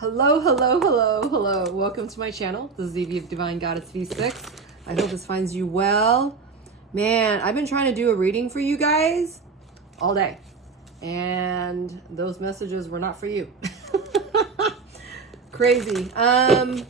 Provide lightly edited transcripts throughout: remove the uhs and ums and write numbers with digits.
Hello, hello, hello, hello. Welcome to my channel. This is Evie of Divine Goddess V6. I hope this finds you well. Man, I've been trying to do a reading for you guys all day. And those messages were not for you. Crazy. I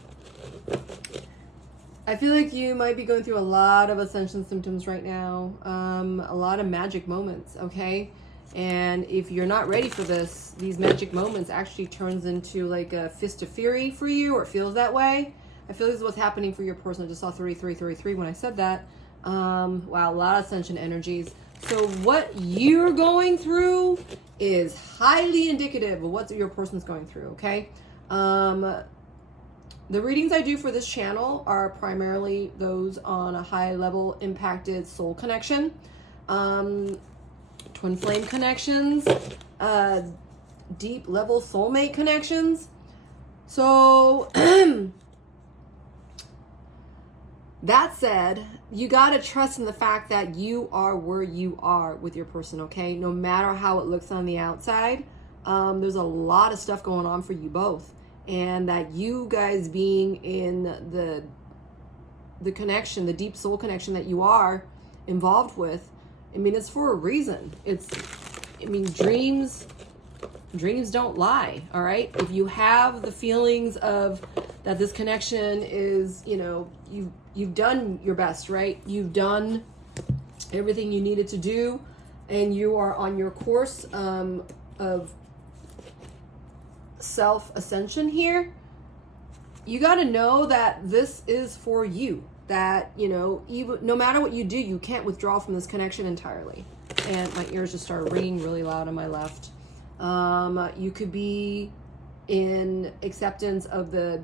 feel like you might be going through a lot of ascension symptoms right now. A lot of magic moments, okay? And if you're not ready for this, these magic moments actually turns into like a fist of fury for you, or it feels that way. I feel this is what's happening for your person. I just saw 3333 when I said that. Wow, a lot of ascension energies. So what you're going through is highly indicative of what your person's going through, okay? The readings I do for this channel are primarily those on a high level impacted soul connection. Twin flame connections, deep level soulmate connections. So that said, you got to trust in the fact that you are where you are with your person, okay? No matter how it looks on the outside, there's a lot of stuff going on for you both. And that you guys being in the connection, the deep soul connection that you are involved with, I mean, it's for a reason. Dreams don't lie, all right? If you have the feelings of that this connection is, you've done your best, right? You've done everything you needed to do, and you are on your course of self-ascension here. You got to know that this is for you. That, even no matter what you do, you can't withdraw from this connection entirely. And my ears just started ringing really loud on my left. You could be in acceptance of the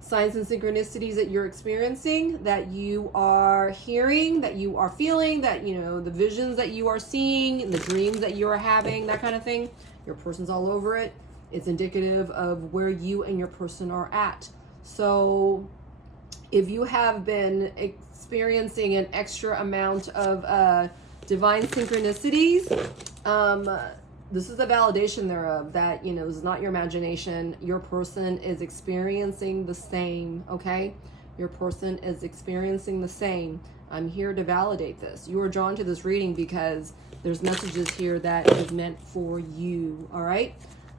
signs and synchronicities that you're experiencing, that you are hearing, that you are feeling, that, the visions that you are seeing, the dreams that you are having, that kind of thing. Your person's all over it. It's indicative of where you and your person are at. So if you have been experiencing an extra amount of divine synchronicities, this is a validation thereof that, this is not your imagination. Your person is experiencing the same, okay? Your person is experiencing the same. I'm here to validate this. You are drawn to this reading because there's messages here that is meant for you, all right?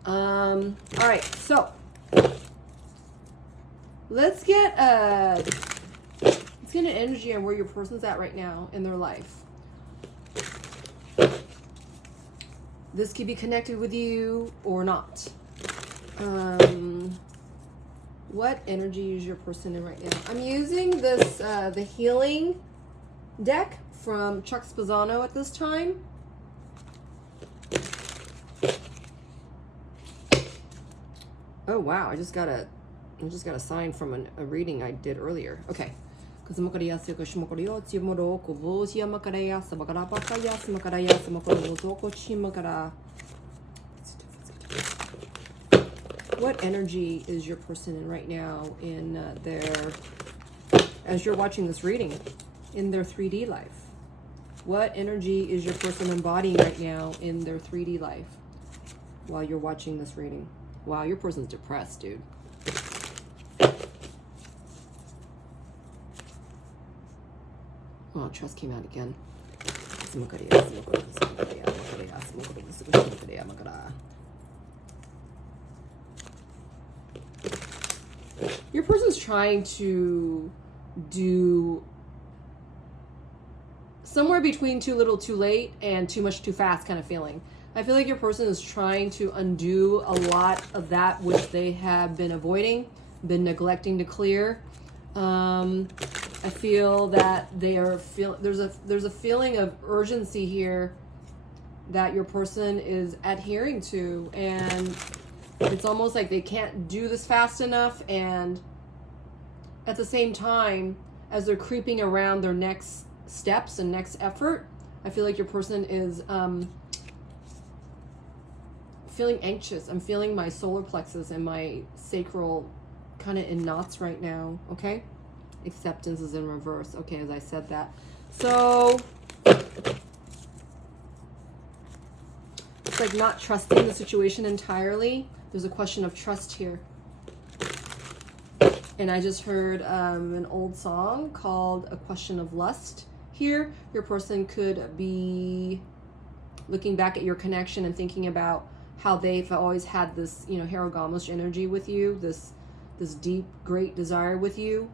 All right, so let's get an energy on where your person's at right now in their life. This could be connected with you or not. What energy is your person in right now? I'm using this, the healing deck from Chuck Spezzano at this time. Oh wow, I just got a sign from a reading I did earlier. Okay. What energy is your person in right now in as you're watching this reading, in their 3D life? What energy is your person embodying right now in their 3D life while you're watching this reading? Wow, your person's depressed, dude. Oh, trust came out again. Your person's trying to do somewhere between too little too late and too much too fast kind of feeling. I feel like your person is trying to undo a lot of that which they have been avoiding, been neglecting to clear. I feel that they are there's a feeling of urgency here that your person is adhering to, and it's almost like they can't do this fast enough, and at the same time as they're creeping around their next steps and next effort, I feel like your person is feeling anxious. I'm feeling my solar plexus and my sacral kind of in knots right now, okay? Acceptance is in reverse, okay, as I said that. So it's like not trusting the situation entirely. There's a question of trust here. And I just heard an old song called A Question of Lust here. Your person could be looking back at your connection and thinking about how they've always had this, you know, Haragamish energy with you, this deep, great desire with you,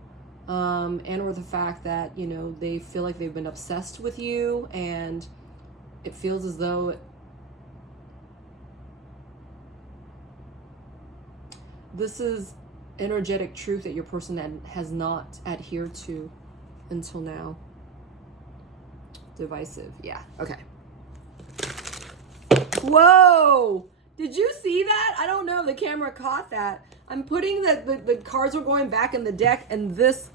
and or the fact that, you know, they feel like they've been obsessed with you, and it feels as though this is energetic truth that your person has not adhered to until now. Divisive. Yeah. Okay. Whoa! Did you see that? I don't know if the camera caught that. I'm putting the cards were going back in the deck, and this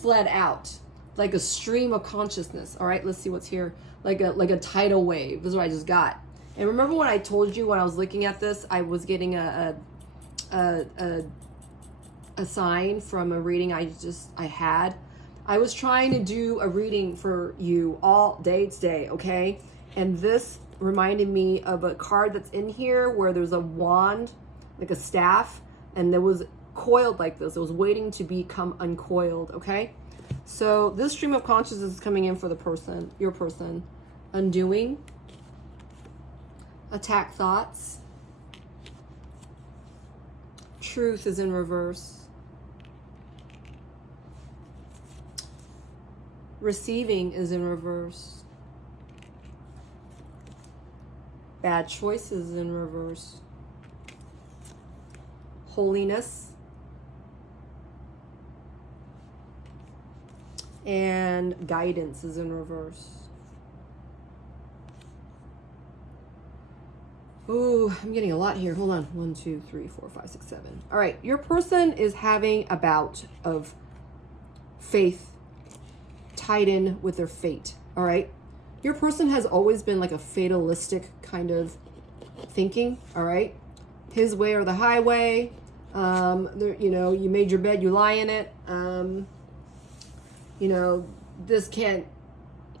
fled out like a stream of consciousness. All right, let's see what's here. Like a tidal wave. This is what I just got. And remember when I told you when I was looking at this, I was getting a sign from a reading I had. I was trying to do a reading for you all day today, okay? And this reminded me of a card that's in here where there's a wand, like a staff, and it was coiled like this. It was waiting to become uncoiled, okay? So this stream of consciousness is coming in for the person, your person. Undoing, attack thoughts, truth is in reverse, receiving is in reverse, bad choices in reverse, holiness, and guidance is in reverse. Ooh, I'm getting a lot here. Hold on. 1, 2, 3, 4, 5, 6, 7. All right. Your person is having a bout of faith tied in with their fate. All right. Your person has always been like a fatalistic kind of thinking. All right. His way or the highway. You know, you made your bed, you lie in it. You know, this can't,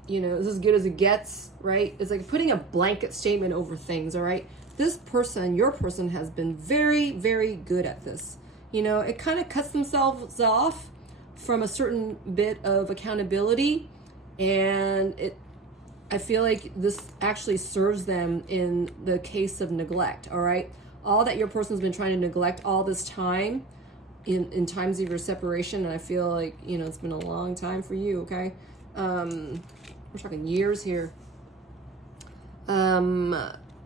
you know, this is as good as it gets, right? It's like putting a blanket statement over things, all right? This person, your person, has been very, very good at this. You know, it kind of cuts themselves off from a certain bit of accountability, and I feel like this actually serves them in the case of neglect, all right? All that your person's been trying to neglect all this time, in times of your separation, and I feel like, you know, it's been a long time for you, okay? We're talking years here.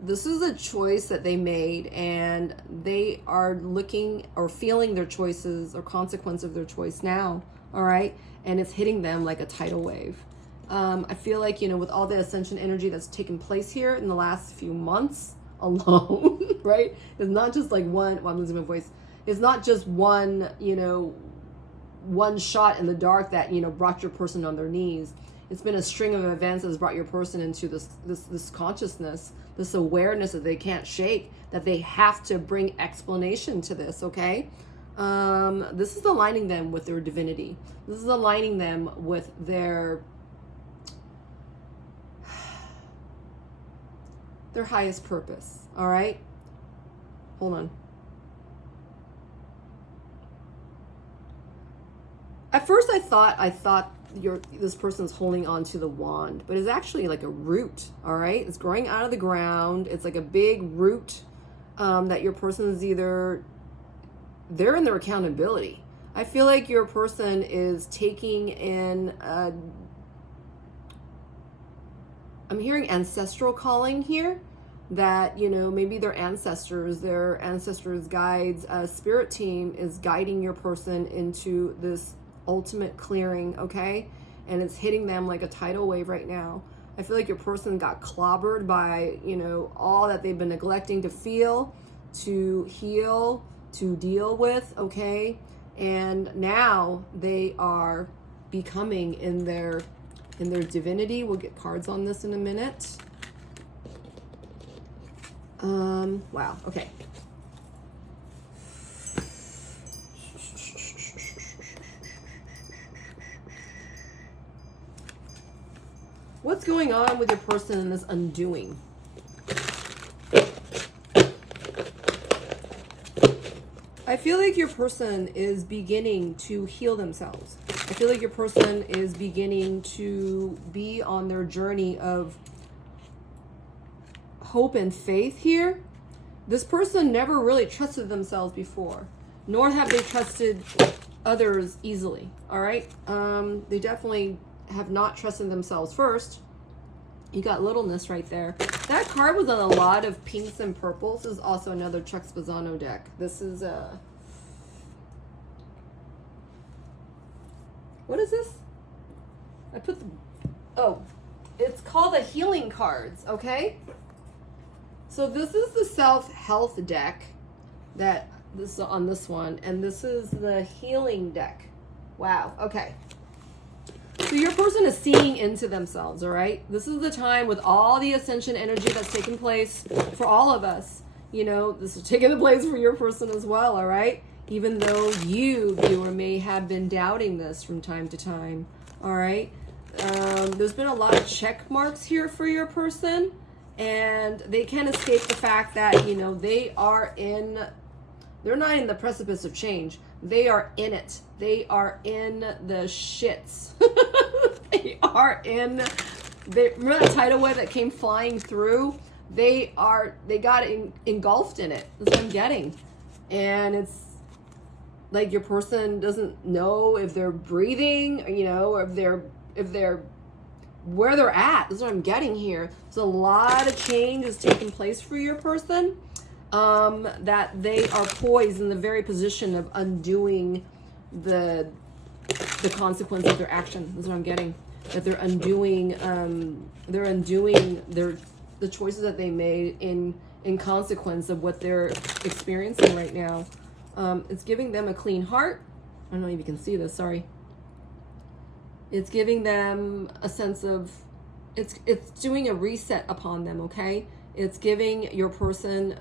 This is a choice that they made, and they are looking or feeling their choices or consequence of their choice now, all right? And it's hitting them like a tidal wave. I feel like, you know, with all the ascension energy that's taken place here in the last few months alone, right? It's not just like one, well, I'm losing my voice. It's not just one, you know, one shot in the dark that, you know, brought your person on their knees. It's been a string of events that has brought your person into this consciousness, this awareness that they can't shake, that they have to bring explanation to this, okay? This is aligning them with their divinity. This is aligning them with their highest purpose, all right? Hold on. At first I thought this person's holding on to the wand, but it's actually like a root, all right? It's growing out of the ground. It's like a big root that your person is they're in their accountability. I feel like your person is taking in, I'm hearing ancestral calling here, that, you know, maybe their ancestors, guides, spirit team is guiding your person into this ultimate clearing, okay? And it's hitting them like a tidal wave right now. I feel like your person got clobbered by, you know, all that they've been neglecting to feel, to heal, to deal with, okay? And now they are becoming in their divinity. We'll get cards on this in a minute. Wow, okay. What's going on with your person in this undoing? I feel like your person is beginning to heal themselves. I feel like your person is beginning to be on their journey of hope and faith here. This person never really trusted themselves before, nor have they trusted others easily, all right? They definitely have not trusted themselves first. You got littleness right there. That card was on a lot of pinks and purples. This is also another Chuck Spezzano deck. This is what is this? I put the, oh, it's called the healing cards, okay? So this is the self-health deck that this is on this one, and this is the healing deck. Wow, okay. So your person is seeing into themselves, all right? This is the time with all the ascension energy that's taking place for all of us. You know, this is taking place for your person as well, all right? Even though you, viewer, may have been doubting this from time to time, all right? There's been a lot of check marks here for your person, and they can't escape the fact that, you know, they're not in the precipice of change. They are in it. They are in the shits. They are in, remember that tidal wave that came flying through? They got engulfed in it. That's what I'm getting. And it's like your person doesn't know if they're breathing, you know, or if they're where they're at. That's what I'm getting here. There's a lot of change is taking place for your person. That they are poised in the very position of undoing the consequence of their action. That's what I'm getting. That they're undoing the choices that they made in consequence of what they're experiencing right now. It's giving them a clean heart. I don't know if you can see this, sorry. It's giving them a sense of, it's doing a reset upon them, okay? It's giving your person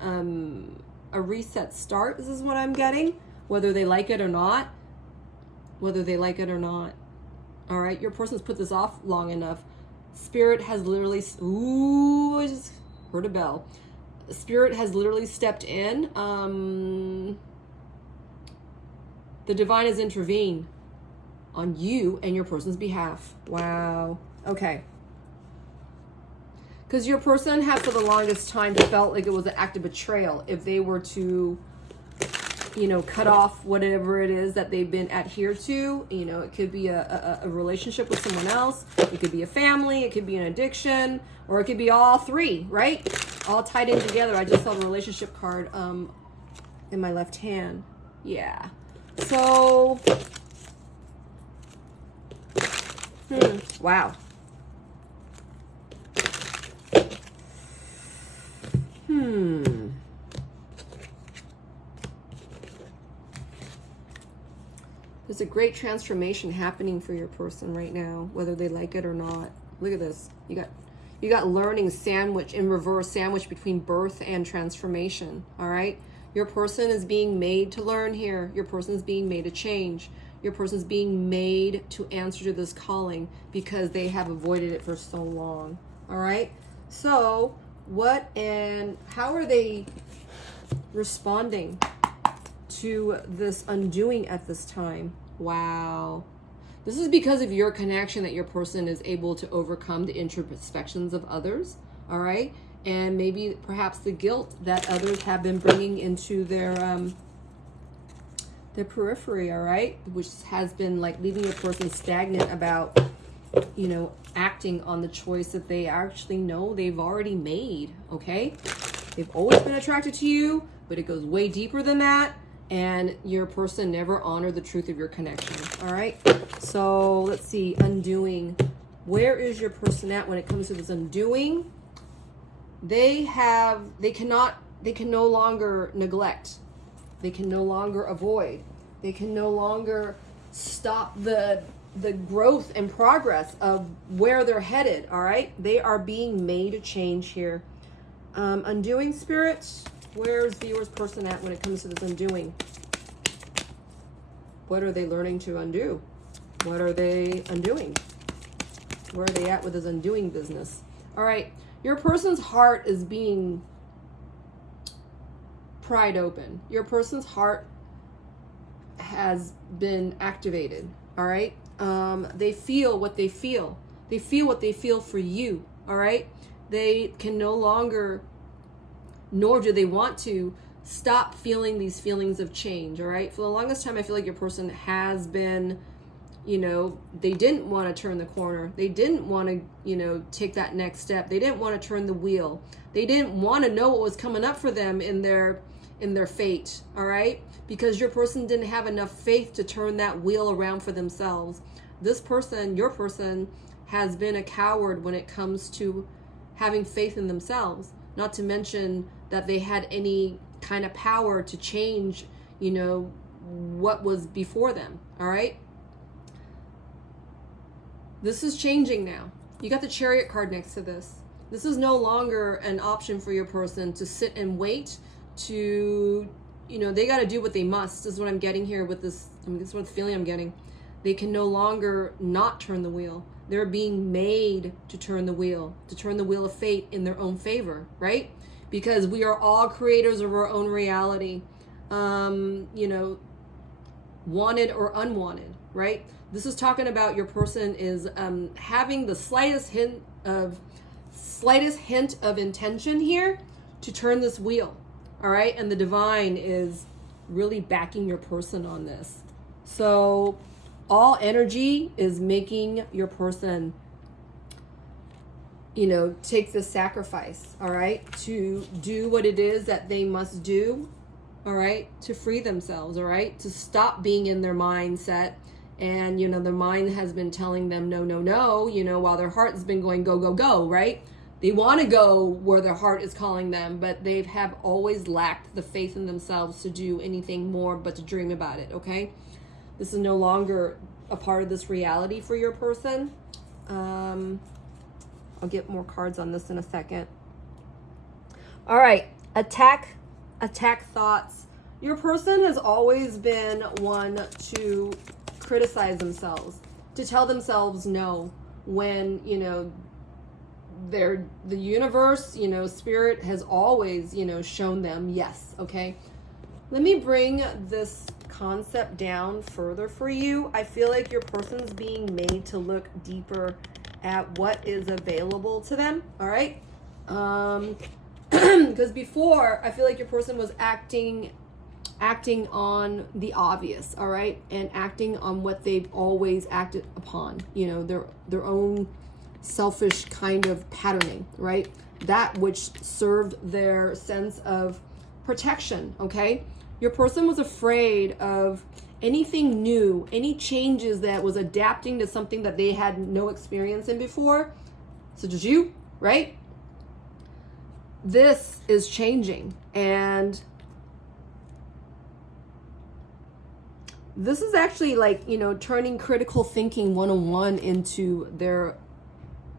a reset start. This is what I'm getting, whether they like it or not. Whether they like it or not. All right, your person's put this off long enough. Spirit has literally, ooh, I just heard a bell. Spirit has literally stepped in. The divine has intervened on you and your person's behalf. Wow. Okay. Because your person had for the longest time felt like it was an act of betrayal if they were to, you know, cut off whatever it is that they've been adhered to. You know, it could be a relationship with someone else. It could be a family. It could be an addiction. Or it could be all three, right? All tied in together. I just saw the relationship card in my left hand. Yeah. So, wow. There's a great transformation happening for your person right now, whether they like it or not. Look at this. You got learning sandwich in reverse, sandwich between birth and transformation. All right. Your person is being made to learn here. Your person is being made to change. Your person is being made to answer to this calling because they have avoided it for so long. All right. So what and how are they responding to this undoing at this time? Wow. This is because of your connection that your person is able to overcome the introspections of others, all right? And maybe perhaps the guilt that others have been bringing into their periphery, all right? Which has been like leaving your person stagnant about, you know, acting on the choice that they actually know they've already made, okay? They've always been attracted to you, but it goes way deeper than that. And your person never honored the truth of your connection. All right. So let's see. Undoing. Where is your person at when it comes to this undoing? They can no longer neglect. They can no longer avoid. They can no longer stop the growth and progress of where they're headed. All right. They are being made to change here. Undoing, spirits. Where's viewer's person at when it comes to this undoing? What are they learning to undo? What are they undoing? Where are they at with this undoing business? All right, your person's heart is being pried open. Your person's heart has been activated. All right. They feel what they feel. They feel what they feel for you. All right. They can no longer, nor do they want to, stop feeling these feelings of change. All right. For the longest time, I feel like your person has been, they didn't want to turn the corner. They didn't want to, take that next step. They didn't want to turn the wheel. They didn't want to know what was coming up for them in their fate. All right. Because your person didn't have enough faith to turn that wheel around for themselves. This person, your person, has been a coward when it comes to having faith in themselves. Not to mention that they had any kind of power to change, what was before them. All right. This is changing now. You got the Chariot card next to this. This is no longer an option for your person to sit and wait to, they got to do what they must, is what I'm getting here with this. This is what the feeling I'm getting. They can no longer not turn the wheel. They're being made to turn the wheel of fate in their own favor, right? Because we are all creators of our own reality, wanted or unwanted, right? This is talking about your person is having the slightest hint of intention here to turn this wheel, all right? And the divine is really backing your person on this. So all energy is making your person, take the sacrifice, all right, to do what it is that they must do, all right, to free themselves, all right, to stop being in their mindset. And, their mind has been telling them no, no, no, while their heart has been going go, go, go, right? They want to go where their heart is calling them, but they have always lacked the faith in themselves to do anything more but to dream about it, okay? This is no longer a part of this reality for your person. I'll get more cards on this in a second. All right, attack thoughts. Your person has always been one to criticize themselves, to tell themselves no when, the universe, spirit has always, shown them yes, okay? Let me bring this concept down further for you. I feel like your person's being made to look deeper at what is available to them, all right? Because before, I feel like your person was acting on the obvious, all right? And acting on what they've always acted upon, their own selfish kind of patterning, right? That which served their sense of protection, okay? Your person was afraid of anything new, any changes that was adapting to something that they had no experience in before, such as you, right? This is changing, and this is actually like, turning critical thinking 101 into their,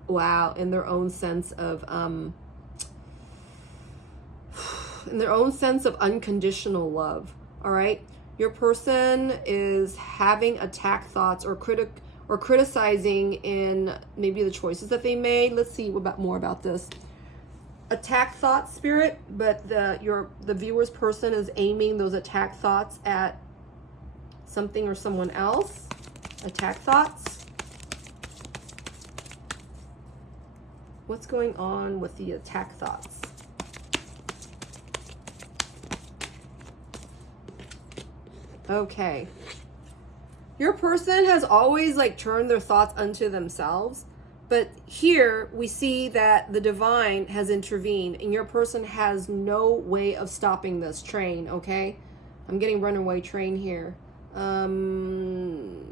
in their own sense of, unconditional love, all right? Your person is having attack thoughts or criticizing in maybe the choices that they made. Let's see more about this. Attack thoughts, spirit, but the viewer's person is aiming those attack thoughts at something or someone else. Attack thoughts. What's going on with the attack thoughts? Okay. Your person has always turned their thoughts unto themselves, but here we see that the divine has intervened and your person has no way of stopping this train, okay? I'm getting runaway train here. I'm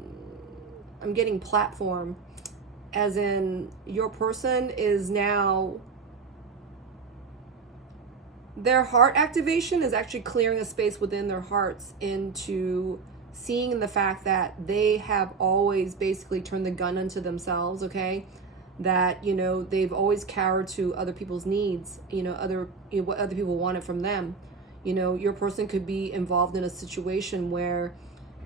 getting platform, as in your person is now, their heart activation is actually clearing a space within their hearts into seeing the fact that they have always basically turned the gun unto themselves, okay? That, they've always cowered to other people's needs, what other people wanted from them. Your person could be involved in a situation where,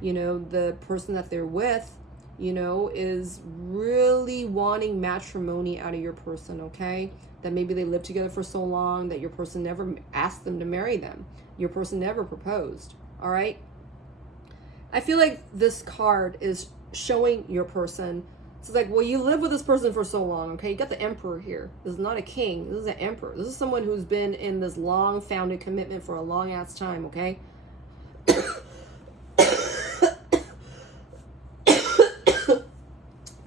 the person that they're with, is really wanting matrimony out of your person, okay? That maybe they lived together for so long that your person never asked them to marry them. Your person never proposed, all right? I feel like this card is showing your person. It's like, well, you live with this person for so long, okay? You got the emperor here. This is not a king. This is an emperor. This is someone who's been in this long founded commitment for a long ass time, okay?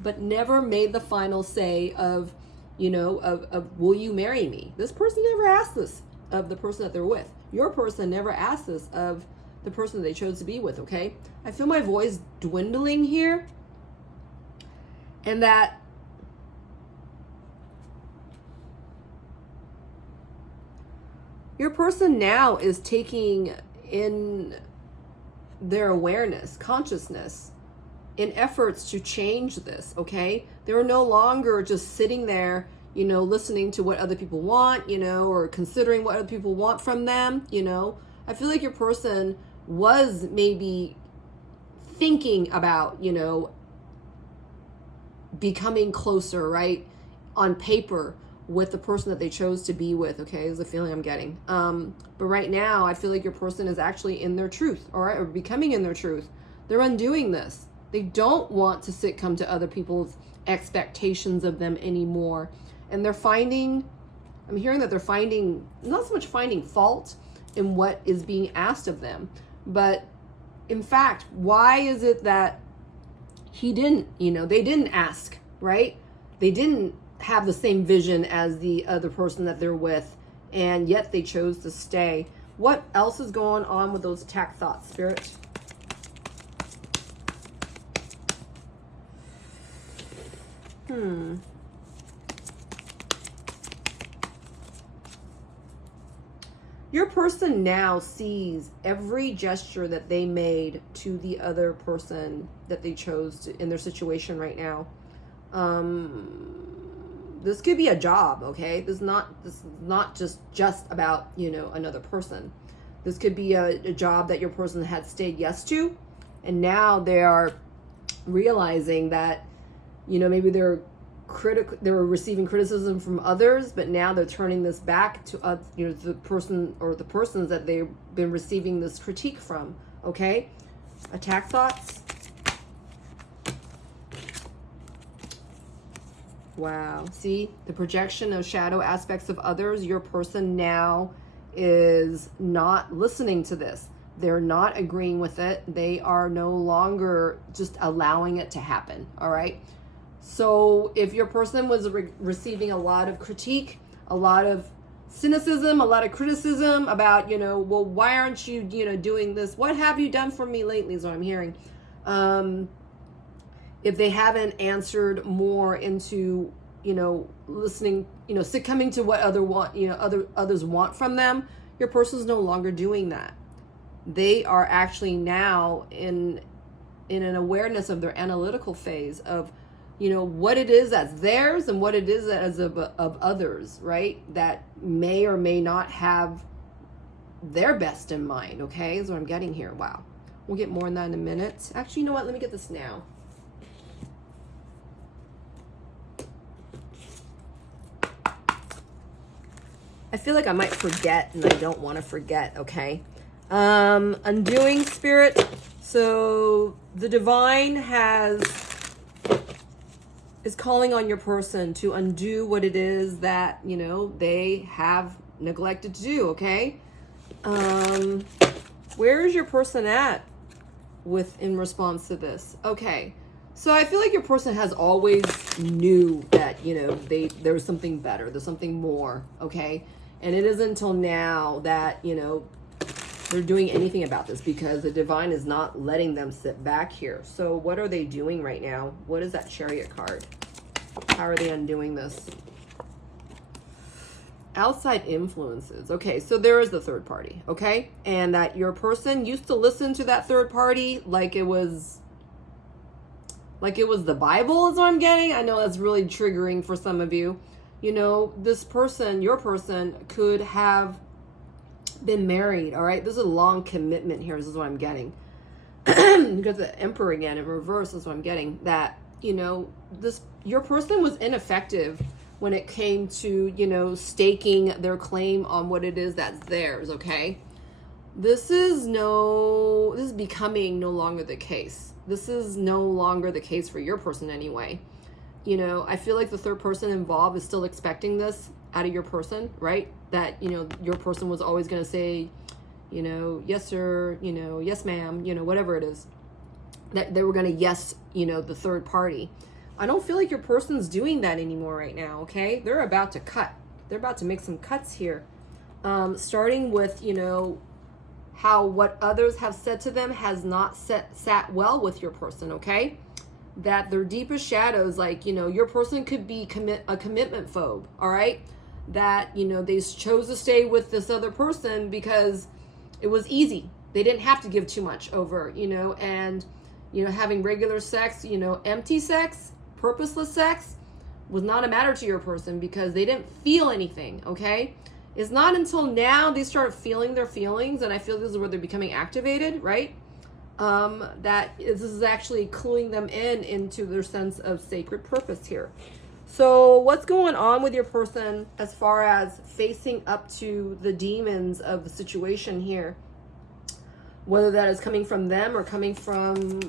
But never made the final say of, you know, of will you marry me? This person never asked this of the person that they're with. Your person never asked this of the person that they chose to be with, okay? I feel my voice dwindling here. And that your person now is taking in their awareness, consciousness, in efforts to change this, okay? They're no longer just sitting there, you know, listening to what other people want, you know, or considering what other people want from them, you know. I feel like your person was maybe thinking about, you know, becoming closer, right, on paper with the person that they chose to be with, okay, is the feeling I'm getting. But right now, I feel like your person is actually in their truth, all right, or becoming in their truth. They're undoing this. They don't want to succumb to other people's expectations of them anymore. And they're finding, I'm hearing that they're finding, not so much finding fault in what is being asked of them, but in fact, why is it that he didn't, you know, they didn't ask, right? They didn't have the same vision as the other person that they're with, and yet they chose to stay. What else is going on with those attack thoughts, Spirit? Your person now sees every gesture that they made to the other person that they chose to, in their situation right now. This could be a job, okay? This is not just about, you know, another person. This could be a job that your person had stayed yes to, and now they are realizing that, you know, maybe they were receiving criticism from others, but now they're turning this back to you know, the person or the persons that they've been receiving this critique from, okay? Attack thoughts. Wow. See, the projection of shadow aspects of others. Your person now is not listening to this. They're not agreeing with it. They are no longer just allowing it to happen, all right? So if your person was receiving a lot of critique, a lot of cynicism, a lot of criticism about, you know, well, why aren't you, you know, doing this? What have you done for me lately is what I'm hearing. If they haven't answered more into, you know, listening, you know, succumbing to what others want from them, your person's no longer doing that. They are actually now in an awareness of their analytical phase of, you know, what it is that's theirs and what it is as of others, right? That may or may not have their best in mind, okay? Is what I'm getting here. Wow. We'll get more on that in a minute. Actually, you know what? Let me get this now. I feel like I might forget, and I don't want to forget, okay? Undoing spirit. So the divine is calling on your person to undo what it is that, you know, they have neglected to do, okay? Where is your person at in response to this? Okay. So I feel like your person has always knew that, you know, there was something better, there's something more, okay? And it isn't until now that, you know, they're doing anything about this because the divine is not letting them sit back here. So what are they doing right now? What is that Chariot card? How are they undoing this? Outside influences. Okay, so there is the third party, okay? And that your person used to listen to that third party like it was the Bible is what I'm getting. I know that's really triggering for some of you. You know, this person, your person, could have been married, all right? This is a long commitment here. This is what I'm getting. You got the Emperor again in reverse. This is what I'm getting. That, you know, your person was ineffective when it came to, you know, staking their claim on what it is that's theirs, okay? this is becoming no longer the case. This is no longer the case for your person anyway. You know, I feel like the third person involved is still expecting this out of your person, right? That, you know, your person was always going to say, you know, yes, sir, you know, yes, ma'am, you know, whatever it is. That they were going to yes, you know, the third party. I don't feel like your person's doing that anymore right now, okay? They're about to cut. They're about to make some cuts here. Starting with, you know, how what others have said to them has not sat well with your person, okay? That their deepest shadows, like, you know, your person could be a commitment phobe, all right? That, you know, they chose to stay with this other person because it was easy. They didn't have to give too much over, you know, and, you know, having regular sex, you know, empty sex, purposeless sex was not a matter to your person because they didn't feel anything, okay? It's not until now they start feeling their feelings, and I feel this is where they're becoming activated, right? That this is actually cluing them into their sense of sacred purpose here. So what's going on with your person as far as facing up to the demons of the situation here? Whether that is coming from them or coming from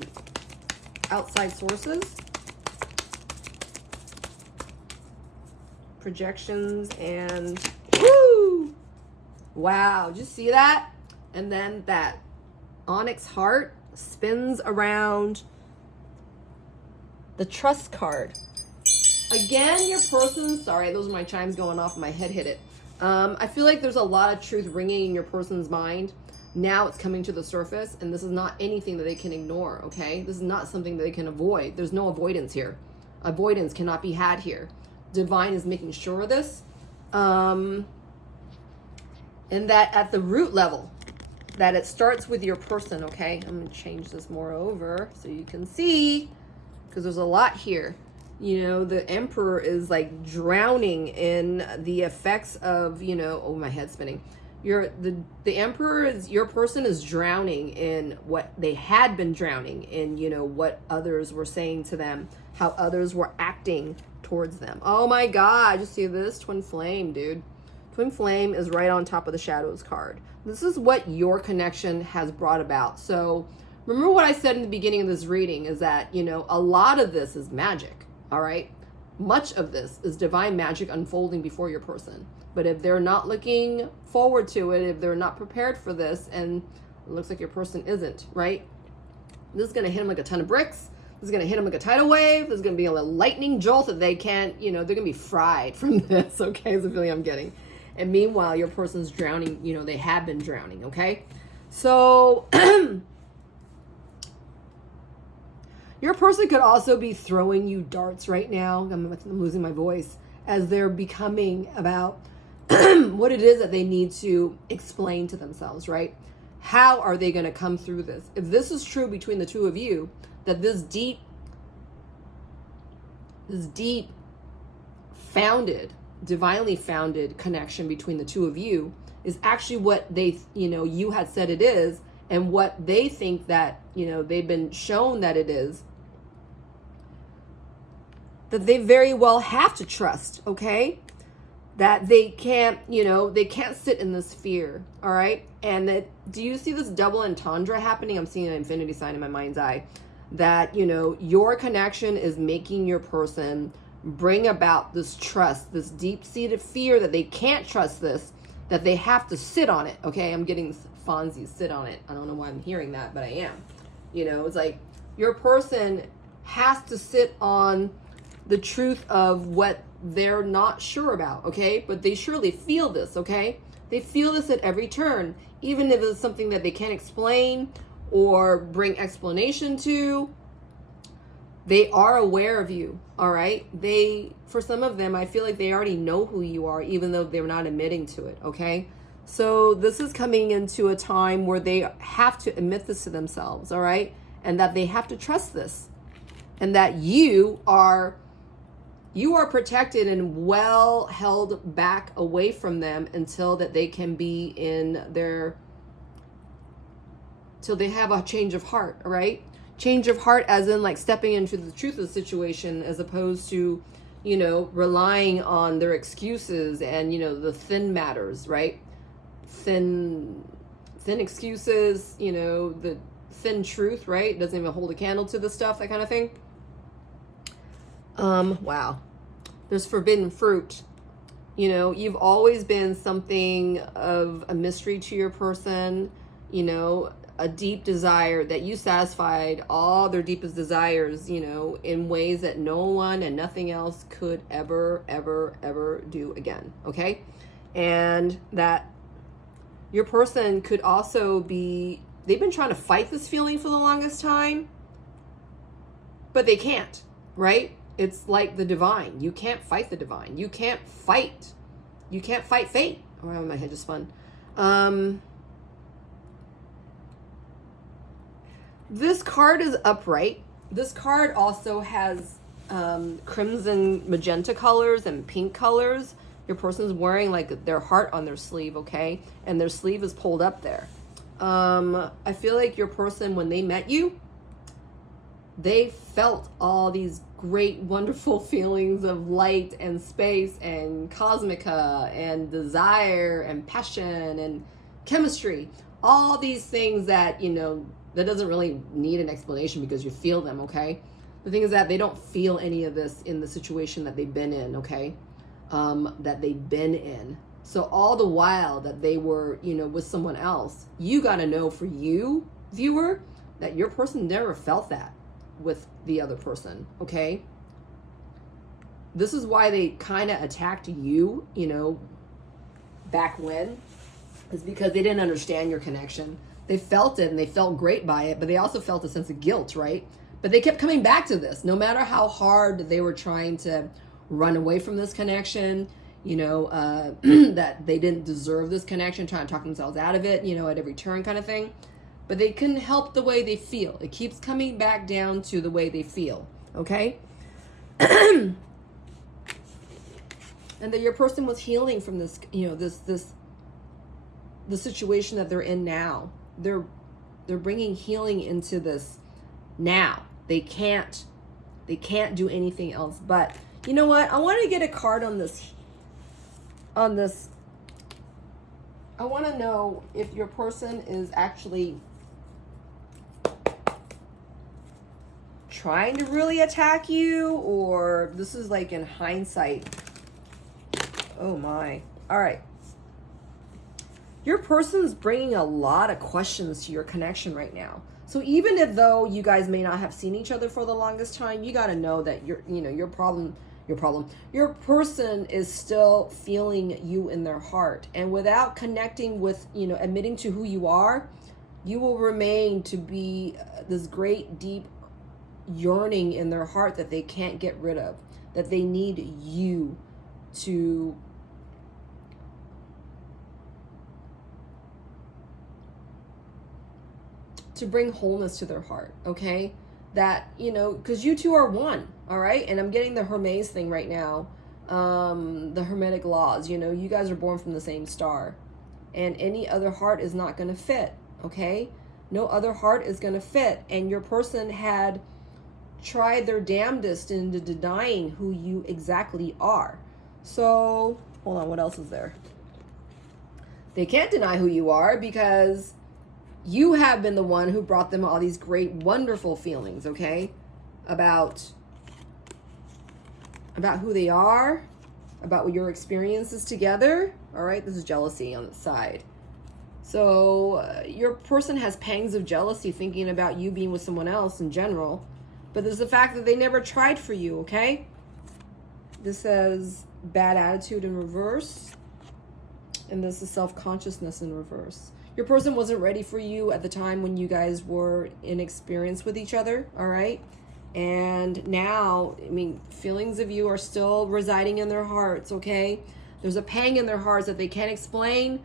outside sources. Projections and woo! Wow, did you see that? And then that onyx heart spins around the trust card. Again, your person, sorry, those are my chimes going off, my head hit it. I feel like there's a lot of truth ringing in your person's mind. Now it's coming to the surface, and this is not anything that they can ignore, okay? This is not something that they can avoid. There's no avoidance here. Avoidance cannot be had here. Divine is making sure of this. And that at the root level, that it starts with your person, okay? I'm going to change this more over so you can see, because there's a lot here. You know, the Emperor is like drowning in the effects of, you know, oh, my head's spinning. The Emperor is, your person is drowning in what they had been drowning in, you know, what others were saying to them, how others were acting towards them. Oh my God, you see this? Twin Flame, dude. Twin Flame is right on top of the Shadows card. This is what your connection has brought about. So remember what I said in the beginning of this reading is that, you know, a lot of this is magic, all right? Much of this is divine magic unfolding before your person. But if they're not looking forward to it, if they're not prepared for this, and it looks like your person isn't, right? This is going to hit them like a ton of bricks. This is going to hit them like a tidal wave. There's going to be a lightning jolt that they can't, you know, they're going to be fried from this, okay, is the feeling I'm getting. And meanwhile, your person's drowning, you know, they have been drowning, okay? So your person could also be throwing you darts right now. I'm losing my voice as they're becoming about what it is that they need to explain to themselves, right? How are they going to come through this? If this is true between the two of you, that this deep founded, divinely founded connection between the two of you is actually what they, you know, you had said it is, and what they think that, you know, they've been shown that it is, that they very well have to trust, okay? That they can't, you know, they can't sit in this fear, all right? And that, do you see this double entendre happening? I'm seeing an infinity sign in my mind's eye. That, you know, your connection is making your person bring about this trust, this deep-seated fear that they can't trust this, that they have to sit on it, okay? I'm getting Fonzie, sit on it. I don't know why I'm hearing that, but I am. You know, it's like your person has to sit on the truth of what they're not sure about, okay? But they surely feel this, okay? They feel this at every turn, even if it's something that they can't explain or bring explanation to. They are aware of you, all right? They, for some of them, I feel like they already know who you are, even though they're not admitting to it, okay? So this is coming into a time where they have to admit this to themselves, all right? And that they have to trust this. And that you are protected and well held back away from them until that they can be in their, till they have a change of heart, all right? Change of heart as in like stepping into the truth of the situation as opposed to, you know, relying on their excuses and, you know, the thin matters, right? Thin thin excuses, you know, the thin truth, right? Doesn't even hold a candle to the stuff, that kind of thing. Wow. There's forbidden fruit. You know, you've always been something of a mystery to your person, you know, a deep desire that you satisfied all their deepest desires, you know, in ways that no one and nothing else could ever, ever, ever do again. Okay. And that your person could also be, they've been trying to fight this feeling for the longest time, but they can't, right? It's like the divine. You can't fight the divine. You can't fight fate. Oh, my head just spun. This card is upright. This card also has crimson magenta colors and pink colors. Your person's wearing like their heart on their sleeve, okay? And their sleeve is pulled up there. I feel like your person, when they met you, they felt all these great, wonderful feelings of light and space and cosmica and desire and passion and chemistry. All these things that, you know, that doesn't really need an explanation because you feel them, okay? The thing is that they don't feel any of this in the situation that they've been in, okay? That they've been in. So all the while that they were, you know, with someone else, you got to know for you, viewer, that your person never felt that with the other person, okay? This is why they kind of attacked you, you know, back when, is because they didn't understand your connection. They felt it and they felt great by it, but they also felt a sense of guilt, right? But they kept coming back to this, no matter how hard they were trying to run away from this connection, you know, that they didn't deserve this connection, trying to talk themselves out of it, you know, at every turn kind of thing. But they couldn't help the way they feel. It keeps coming back down to the way they feel, okay? And that your person was healing from this, you know, the situation that they're in now. They're bringing healing into this now. They can't do anything else. But you know what? I want to get a card on this. I want to know if your person is actually trying to really attack you, or this is like in hindsight. Oh my. All right. Your person's bringing a lot of questions to your connection right now. So even if though you guys may not have seen each other for the longest time, you got to know that your person is still feeling you in their heart. And without connecting with, you know, admitting to who you are, you will remain to be this great deep yearning in their heart that they can't get rid of, that they need you to bring wholeness to their heart, okay? That, you know, because you two are one, all right? And I'm getting the Hermes thing right now, the Hermetic laws, you know, you guys are born from the same star, and any other heart is not going to fit, okay? No other heart is going to fit, and your person had tried their damnedest into denying who you exactly are. So, hold on, what else is there? They can't deny who you are because you have been the one who brought them all these great, wonderful feelings, okay? About who they are, about your experiences together, all right? This is jealousy on the side. So your person has pangs of jealousy thinking about you being with someone else in general, but there's the fact that they never tried for you, okay? This says bad attitude in reverse, and this is self-consciousness in reverse. Your person wasn't ready for you at the time when you guys were in experience with each other, all right? And now, I mean, feelings of you are still residing in their hearts, okay? There's a pang in their hearts that they can't explain,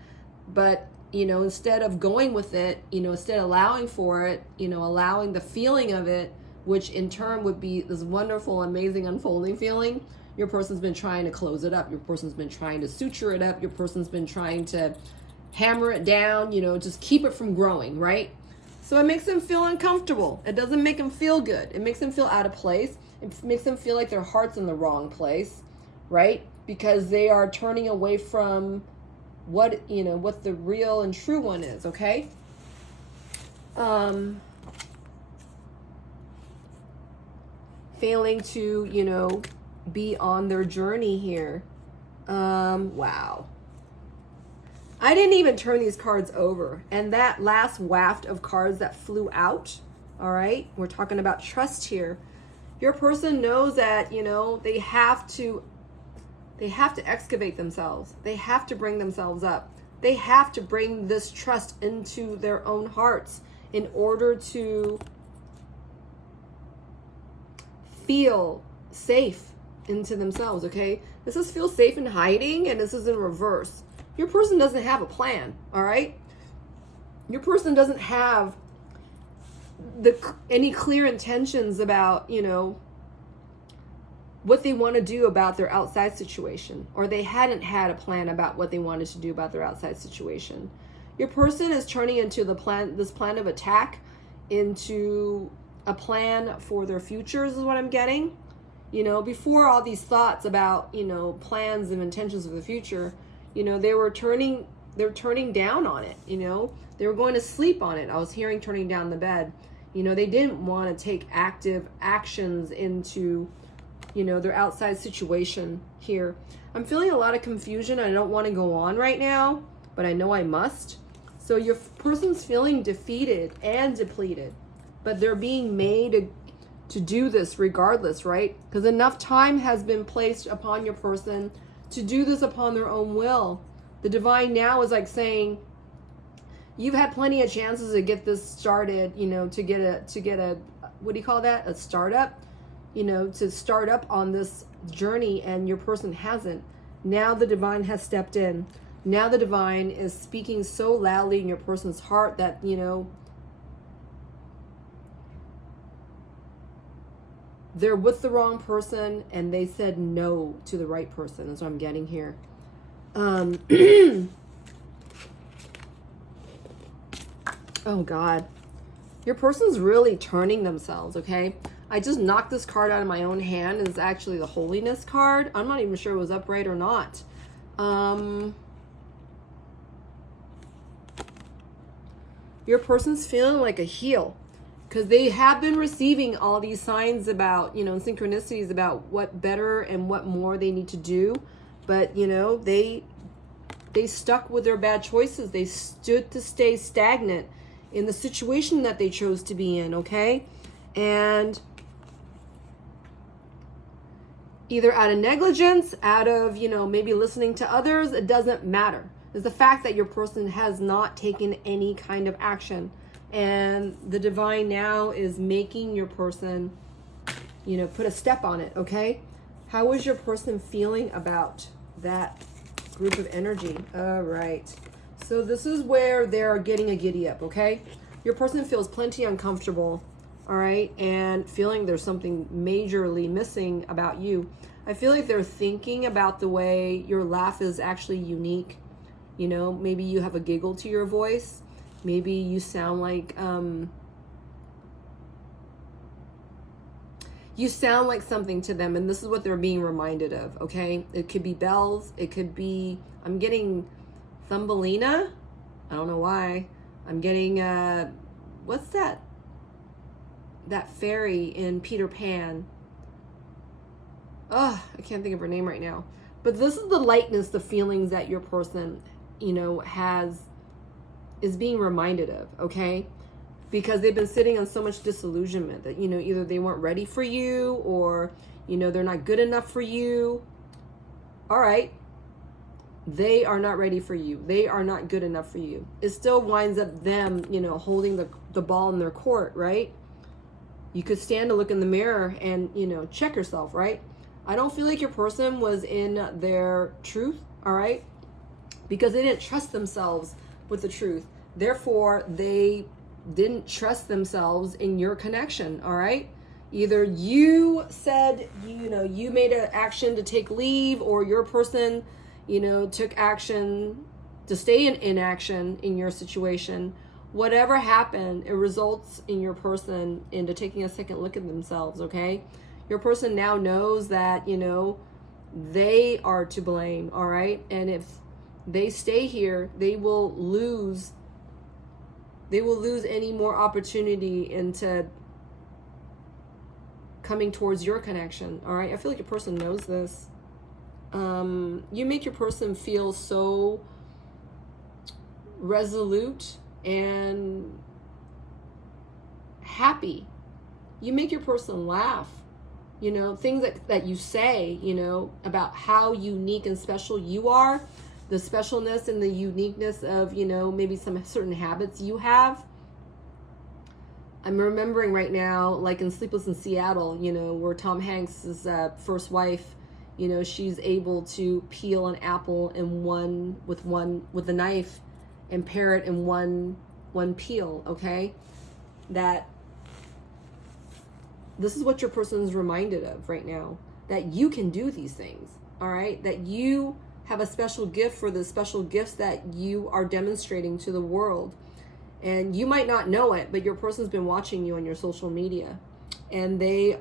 but, you know, instead of going with it, you know, instead of allowing for it, you know, allowing the feeling of it, which in turn would be this wonderful, amazing, unfolding feeling, your person's been trying to close it up. Your person's been trying to suture it up. Your person's been trying to hammer it down, you know, just keep it from growing, right? So it makes them feel uncomfortable. It doesn't make them feel good. It makes them feel out of place. It makes them feel like their heart's in the wrong place, right? Because they are turning away from what, you know, what the real and true one is, okay? Failing to, you know, be on their journey here. Wow. I didn't even turn these cards over. And that last waft of cards that flew out, all right, we're talking about trust here. Your person knows that, you know, they have to excavate themselves. They have to bring themselves up. They have to bring this trust into their own hearts in order to feel safe into themselves, okay? This is feel safe in hiding, and this is in reverse. Your person doesn't have a plan, all right? Your person doesn't have any clear intentions about, you know, what they want to do about their outside situation, or they hadn't had a plan about what they wanted to do about their outside situation. Your person is turning into this plan of attack into a plan for their futures is what I'm getting. You know, before all these thoughts about, you know, plans and intentions of the future, you know, they're turning down on it, you know. They were going to sleep on it. I was hearing turning down the bed. You know, they didn't want to take active actions into, you know, their outside situation here. I'm feeling a lot of confusion. I don't want to go on right now, but I know I must. So your person's feeling defeated and depleted, but they're being made to do this regardless, right? Because enough time has been placed upon your person to do this upon their own will. The divine now is like saying, you've had plenty of chances to get this started, you know, to get a what do you call that? A startup, you know, to start up on this journey, and your person hasn't. Now the divine has stepped in. Now the divine is speaking so loudly in your person's heart that, you know, they're with the wrong person and they said no to the right person. That's what I'm getting here. Oh God. Your person's really turning themselves, okay? I just knocked this card out of my own hand. It's actually the Holiness card. I'm not even sure it was upright or not. Your person's feeling like a heel, because they have been receiving all these signs about, you know, synchronicities about what better and what more they need to do. But, you know, they stuck with their bad choices. They stood to stay stagnant in the situation that they chose to be in, okay? And either out of negligence, out of, you know, maybe listening to others, it doesn't matter. It's the fact that your person has not taken any kind of action. And the divine now is making your person, you know, put a step on it, okay? How is your person feeling about that group of energy? All right. So this is where they're getting a giddy up, okay? Your person feels plenty uncomfortable, all right? And feeling there's something majorly missing about you. I feel like they're thinking about the way your laugh is actually unique. You know, maybe you have a giggle to your voice. Maybe you sound like something to them, and this is what they're being reminded of, okay? It could be bells. It could be, I'm getting Thumbelina. I don't know why. I'm getting, what's that? That fairy in Peter Pan. Oh, I can't think of her name right now. But this is the lightness, the feelings that your person, you know, is being reminded of, okay? Because they've been sitting on so much disillusionment that, you know, either they weren't ready for you, or, you know, they're not good enough for you. All right. They are not ready for you. They are not good enough for you. It still winds up them, you know, holding the ball in their court, right? You could stand to look in the mirror and, you know, check yourself, right? I don't feel like your person was in their truth, all right? Because they didn't trust themselves with the truth. Therefore, they didn't trust themselves in your connection, all right? Either you said, you know, you made an action to take leave, or your person, you know, took action to stay in inaction in your situation. Whatever happened, it results in your person into taking a second look at themselves, okay? Your person now knows that, you know, they are to blame, all right? And if they stay here, they will lose any more opportunity into coming towards your connection. All right, I feel like your person knows this. You make your person feel so resolute and happy. You make your person laugh. You know, things that you say, you know, about how unique and special you are, the specialness and the uniqueness of, you know, maybe some certain habits you have. I'm remembering right now, like in Sleepless in Seattle, you know, where Tom Hanks' first wife, you know, she's able to peel an apple in with a knife and pare it in one peel, okay? That this is what your person's reminded of right now, that you can do these things, all right? That you have a special gift for the special gifts that you are demonstrating to the world. And you might not know it, but your person's been watching you on your social media, and they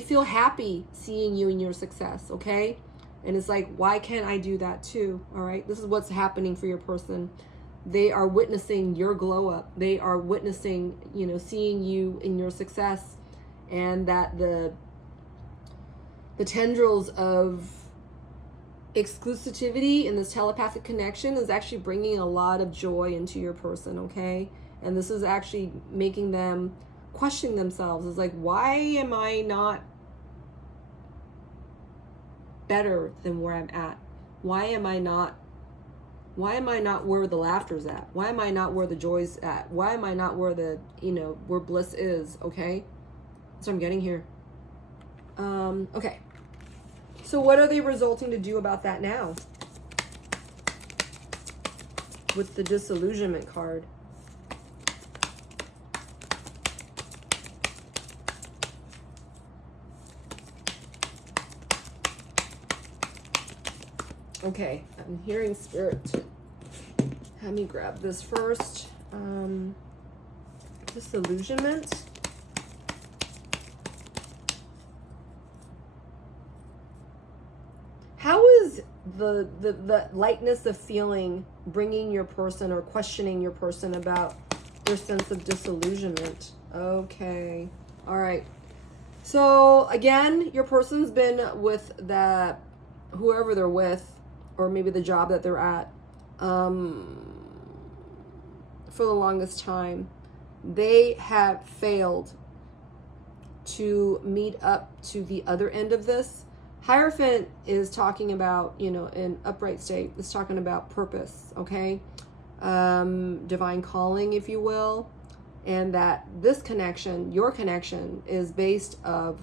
feel happy seeing you in your success, okay? And it's like, why can't I do that too? All right, this is what's happening for your person. They are witnessing your glow up. They are witnessing, you know, seeing you in your success, and that the tendrils of exclusivity and this telepathic connection is actually bringing a lot of joy into your person, okay? And this is actually making them question themselves. It's like, why am I not better than where I'm at? Why am I not where the laughter's at? Why am I not where the joy's at? Why am I not where the, you know, where bliss is, okay? That's what I'm getting here. Okay. So what are they resulting to do about that now? With the disillusionment card. Okay, I'm hearing spirit. Let me grab this first. Disillusionment. How is the lightness of feeling bringing your person or questioning your person about their sense of disillusionment? Okay. All right. So again, your person's been with whoever they're with, or maybe the job that they're at, for the longest time. They have failed to meet up to the other end of this. Hierophant is talking about, you know, in upright state, it's talking about purpose, okay? Divine calling, if you will. And that this connection, your connection, is based on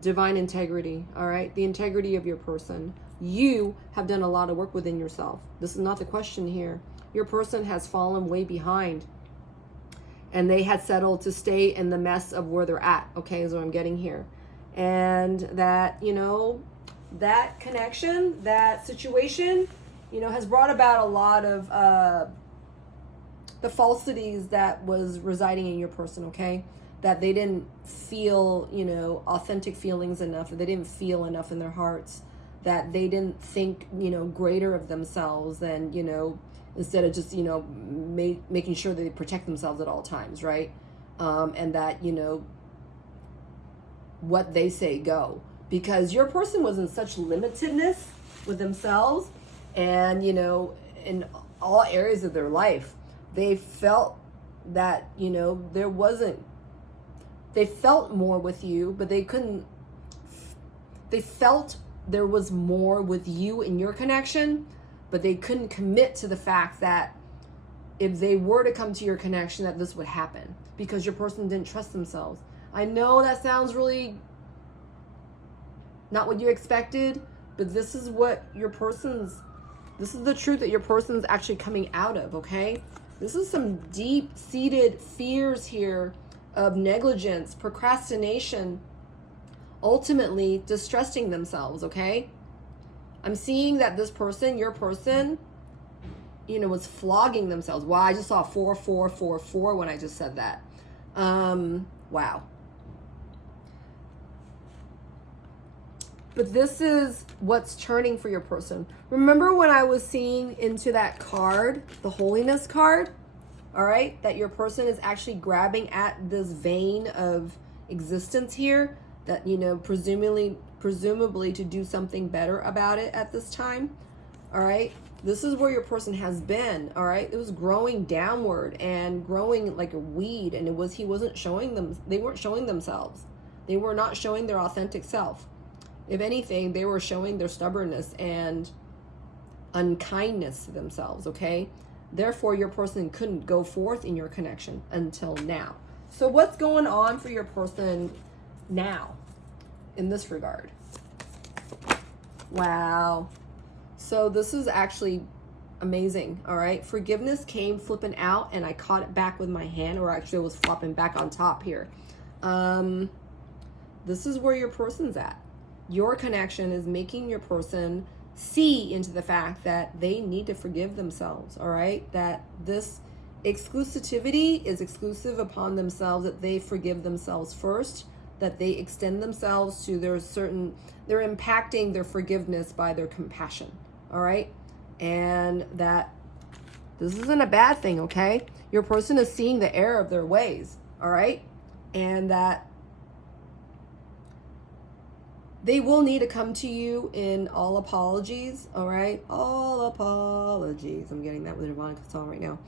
divine integrity, all right? The integrity of your person. You have done a lot of work within yourself. This is not the question here. Your person has fallen way behind, and they had settled to stay in the mess of where they're at, okay, is what I'm getting here. And that, you know, that connection, that situation, you know, has brought about a lot of the falsities that was residing in your person, okay? That they didn't feel, you know, authentic feelings enough, or they didn't feel enough in their hearts, that they didn't think, you know, greater of themselves than, you know, instead of just, you know, making sure that they protect themselves at all times, right? And that, you know, what they say go. Because your person was in such limitedness with themselves, and, you know, in all areas of their life, they felt that, you know, they felt more with you, but they felt there was more with you in your connection, but they couldn't commit to the fact that if they were to come to your connection, that this would happen, because your person didn't trust themselves. I know that sounds really not what you expected, but this is what this is the truth that your person's actually coming out of, okay? This is some deep-seated fears here of negligence, procrastination, ultimately distrusting themselves, okay? I'm seeing that this person, your person, you know, was flogging themselves. Wow, I just saw 4444 when I just said that. Wow. But this is what's turning for your person. Remember when I was seeing into that card, the holiness card, all right, that your person is actually grabbing at this vein of existence here, that, you know, presumably to do something better about it at this time, all right? This is where your person has been, all right? It was growing downward and growing like a weed, and he wasn't showing them, they weren't showing themselves. They were not showing their authentic self. If anything, they were showing their stubbornness and unkindness to themselves, okay? Therefore, your person couldn't go forth in your connection until now. So what's going on for your person now in this regard? Wow. So this is actually amazing, all right? Forgiveness came flipping out, and I caught it back with my hand, or actually it was flopping back on top here. This is where your person's at. Your connection is making your person see into the fact that they need to forgive themselves, all right? That this exclusivity is exclusive upon themselves, that they forgive themselves first, that they extend themselves to they're impacting their forgiveness by their compassion, all right? And that this isn't a bad thing, okay? Your person is seeing the error of their ways, all right? And that they will need to come to you in all apologies, all right? All apologies. I'm getting that with a Nirvana song right now.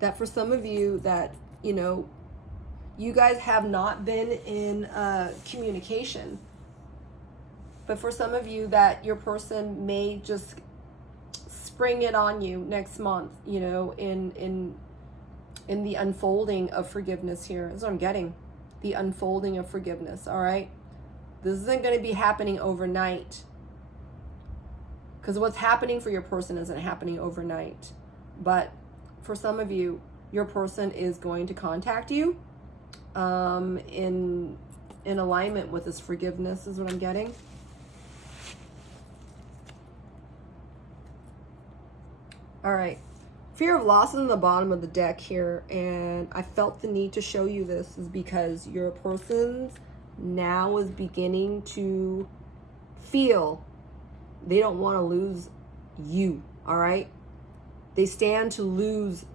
That for some of you that, you know, you guys have not been in communication. But for some of you that your person may just spring it on you next month, you know, in the unfolding of forgiveness here. That's what I'm getting. The unfolding of forgiveness, all right? This isn't going to be happening overnight, because what's happening for your person isn't happening overnight. But for some of you, your person is going to contact you in alignment with this forgiveness, is what I'm getting. All right. Fear of loss is in the bottom of the deck here, and I felt the need to show you this is because your person now is beginning to feel they don't want to lose you, all right? They stand to lose,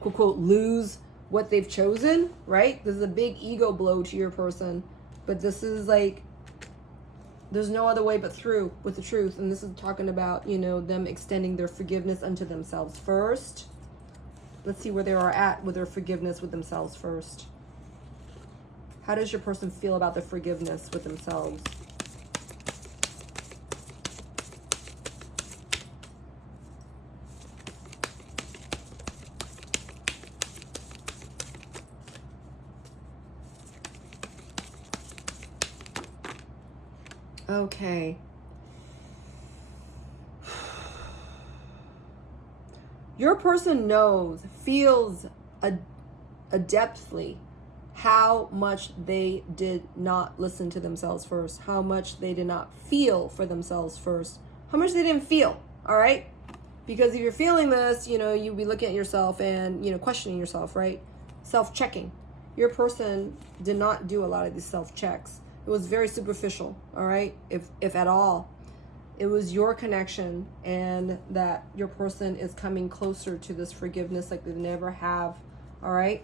quote, quote, lose what they've chosen, right? This is a big ego blow to your person, but this is like, there's no other way but through with the truth. And this is talking about, you know, them extending their forgiveness unto themselves first. Let's see where they are at with their forgiveness with themselves first. How does your person feel about the forgiveness with themselves? Okay. Your person feels adeptly how much they did not listen to themselves first, how much they did not feel for themselves first, how much they didn't feel, all right? Because if you're feeling this, you know, you'll be looking at yourself and, you know, questioning yourself, right? Self-checking. Your person did not do a lot of these self-checks. It was very superficial, all right? If at all. It was your connection, and that your person is coming closer to this forgiveness like they never have, all right?